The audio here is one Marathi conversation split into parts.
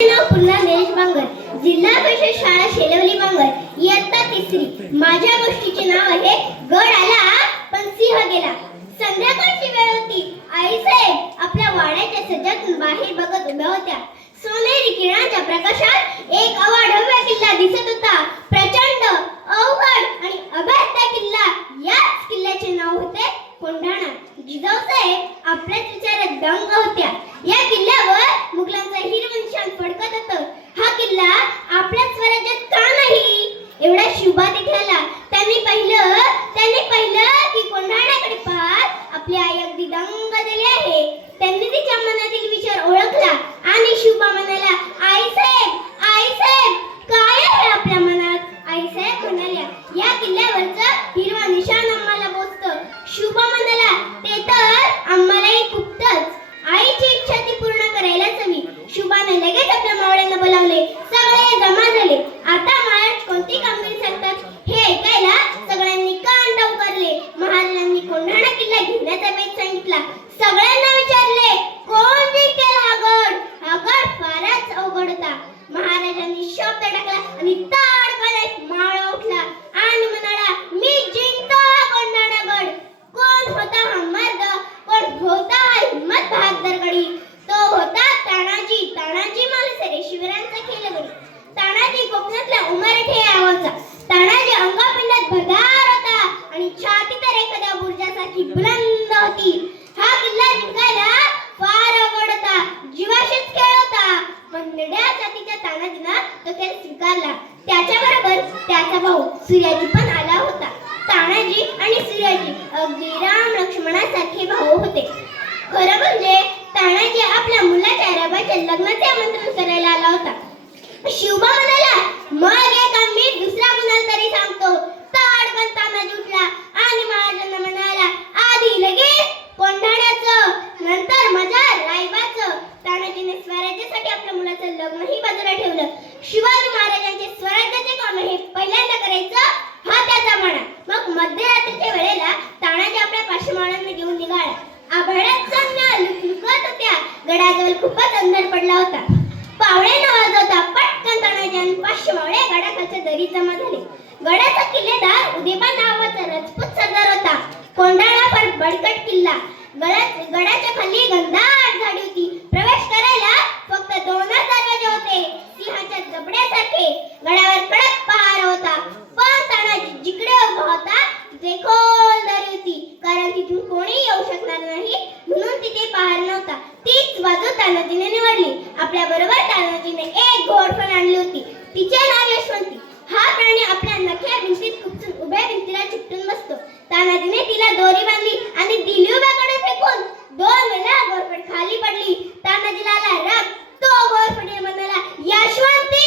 नाव पुन्हा नरेश बांगर, जिल्हा परिषद शाळा शेलवली बांगर, इयत्ता तिसरी. माझ्या गोष्टीचे नाव आहे गड आला पण सिंह गेला. संध्याकाळची वेळ होती. आईसाहेब आपल्या वाड्याच्या सज्जातून बाहेर बघत उभ्या होत्या. सोनेरी किरणाच्या प्रकाशात एक अवाढव्य किल्ला दिसत होता. प्रचंड, अवघड आणि अभेद्य किल्ला. याच किल्ल्याचे नाव होते कोंढाणा. जिजाऊसाहेब आपल्याच विचारात दंग होत्या. या किल्ल्यावर मुघलांचा हिरवंशान फडकत होतं. हा किल्ला आपल्या स्वराज्यात का नाही? एवढा शुभा तिथला त्यांनी पाहिलं की कोंढाण्याकडे पाहत आपली आई अगदी दंग झाली आहे. त्यांनी तिच्या मनातील विचार ओळखला आणि शुभा म्हणाला, आईसाहेब काय आहे आपल्या मनात? आईसाहेब म्हणाल्या, या किल्ल्यावरचं हिरवा निशाण आम्हाला बोचतं. शुभा म्हणाला, ते तर आम्हालाही खुपतंच. आईची इच्छा ती पूर्ण करायलाच हवी. शुभाने लगेच आपल्या मावळ्यांना बोलावले. सगळे जमा झाले. आता महाराज कोणती कामगिरी सांगतात हे ऐकायला सगळ्यांनी कान टवकारले. महाराजांनी कोंढाणा किल्ला घेण्याचा बेत सांगितला. सगळ्यांना विचारले, कोण जिंकेल हा गड? हा गड फारच अवघड होता. महाराजांनी शब्द टाकला आणि ताडकाने मावळा उठला आणि म्हणाला, मी जिंकतो हा कोंढाणा गड. कोण होता हा मर्द? कोण होता हा हिम्मत बहादर गडी? तो होता तानाजी मालुसरे, शिवरायांचा खेळगडी. तानाजी कोकणातल्या उमरठे आवाचा. तानाजी अंगापिंडात भरदार होता आणि छाती तर एखाद्या बुर्जासारखी बुलंद होती. हा किल्ला जिंकायला फार अवघड होता. जीवाशीच खेळ होता. पण निड्या जातीच्या तानाजीनं तो खेळ स्वीकारला. त्याच्याबरोबर त्याचा भाऊ सूर्याजी पण आला होता. तानाजी आणि सूर्याजी अगदी राम लक्ष्मणासारखे भाऊ होते. खरं म्हणजे तानाजी आपल्या मुलाच्या रबाच्या लग्नाचे आमंत्रण करायला आला होता. शिवबा म्हणाला, मग एक मी दुसरा कुणाला तरी सांगतो. ताडकन तानाजी उठला आणि महाराजांना म्हणाला, आधी लगेच कोंढाण्याचं, नंतर माझ्या रायबाचं. तानाजीने स्वराज्यासाठी आपल्या मुलाचं लग्नही बाजूला ठेवलं. शिवाजी महाराजांचे स्वराज्याचे काम हे पहिल्यांदा करायचं हा त्याचा माना. मग मध्यरात्रीच्या वेळेला तानाजी आपल्या पाशमाळांना घेऊन निघाला. आभाळात चांदण्या लुकलुकत होत्या. गडाजवळ खूपच अंधार पडला होता. पावणे 9 वाजता पटकन तानाजी आणि 500 मावळे गडाखालच्या दरीत जमा झाले. गडाचा किल्लेदार उदयबा नावाचा राजपूत सरदार होता. कोंढाणा फार बळकट किल्ला. गडाच्या खाली घनदाट झाडी होती. प्रवेश करायला फक्त 2च दरवाजे होते, सिंहाच्या जबड्यासारखे. गडावर कडक पहारा होता. पण तानाजी जिकडे उभा होता तिथे खोल दरी होती, कारण तिथून कोणी येऊ शकणार नाही म्हणून तिथे पहारा नव्हता. तीच बाजू तानाजीने निवडली. आपल्या बरोबर तानाजीने एक घोडफळ आणली होती. तिचे नाव यशवंती. हा प्राणी आपल्या नख्या भिंतीत खुपसून उभ्या भिंतीला चिकटून बसतो. तानाजीने तिला दोरी बांधली आणि दिली उभ्याकडे फेकून. 2 वेळा घोडफळ खाली पडली. तानाजीला आला राग. तो घोडफळीने म्हणाला, यशवंती,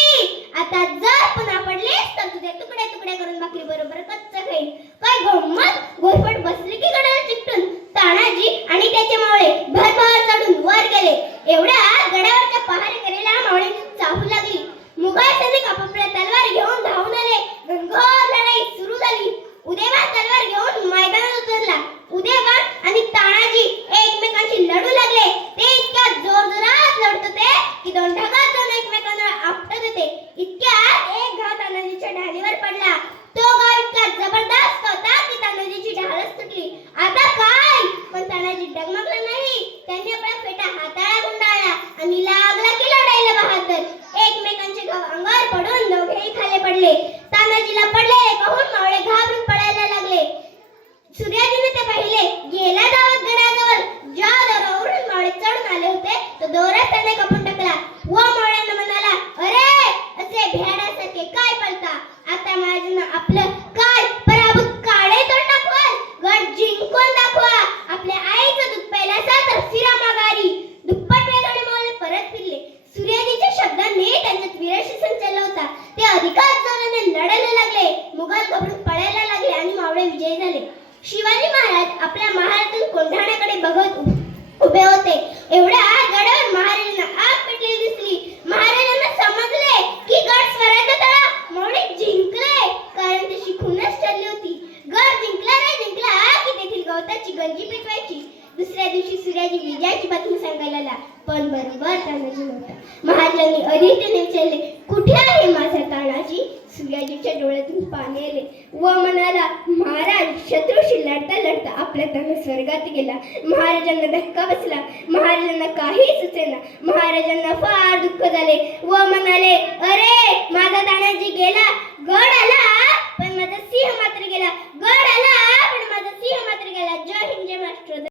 आता जर पुन्हा पडलीस तर तुझे तुकडे तुकडे करून भाकरी बरोबर कच्च खाईल. काय गंमत! घोडफळ बसली की गडाला चिकटून. तानाजी आणि त्याचे मावळे भरभर चढून वर गेले. एवढ्या गडावरच्या पहारे करेला मावळ्यांची चाहू लागली. मुघल सैनिक आपापल्या तलवार घेऊन धावून आले. घनघोर लढाई सुरू झाली. उदयबा तलवार घेऊन मैदानात उतरला. उदयबा आणि तानाजी एकमेकांशी लढू लागले. ते इतक्या जोरजोरात लढत होते की 2 ढगात जाऊन एकमेकांना आपटत होते. इतक्यात एक घाव तानाजीच्या ढालीवर पडला. तो घाव इतका जबरदस्त होता की तानाजीची ढालच तुटली. आता काय? पण तानाजी डगमगला नाही. त्यांनी आपला फेटा हाताळा गुंडाळला आणि लागला की लढायला बहादर. एकमेकांचे घाव अंगावर पडून दोघेही खाली पडले. तानाजीला पडलेले पाहून मावळे घाबरून पळायला लागले. सूर्याजीने ते पाहिले. गेला धावत गडाजवळ. ज्या दोरावरून मावळे चढून आले होते तो दोरा त्याने कापून टाकला व मावळ्यांना म्हणाला, अरे असे भेड्यासारखे काय पळता? आता महाराजांना आपलं काय पराभूत काळे तोंड दाखवाल? गड जिंकून दाखवा. आपल्या आईचं दूध प्यायलासा तर फिरा माघारी. दुप्पट वेगाने मावळे परत फिरले. सूर्याजीच्या शब्दांनी त्यांच्यात वीरशी संचारला होता. ते अधिकाच जोराने लढायला लागले. मुघल घाबरून पळायला लागले आणि मावळे विजयी झाले. शिवाजी महाराज आपल्या महालातून कोंढाण्याकडे बघत उभे होते. एवढ्या गडावर महाराजांना आग पेटलेली दिसली. महाराजांना समजले की गड स्वराज्यात आला. मावळे जिंकले, कारण ते शिकूनच ठरली होती. गड जिंकला की तेथील गवताची गंजी पेटवायची. दुसऱ्या दिवशी सूर्याजी विजयाची बातमी सांगायला आला. पण बरोबर तानाजी नव्हता. महाराजांनी तरी त्याने विचारले, कुठे आहे माझा तानाजी? सूर्याजीच्या डोळ्यातून पाणी आले व म्हणाला, महाराज, शत्रूशी लढता लढता आपला ताना स्वर्गात गेला. महाराजांना धक्का बसला. महाराजांना काही सुचेना. महाराजांना फार दुःख झाले व म्हणाले, अरे, माझा तानाजी गेला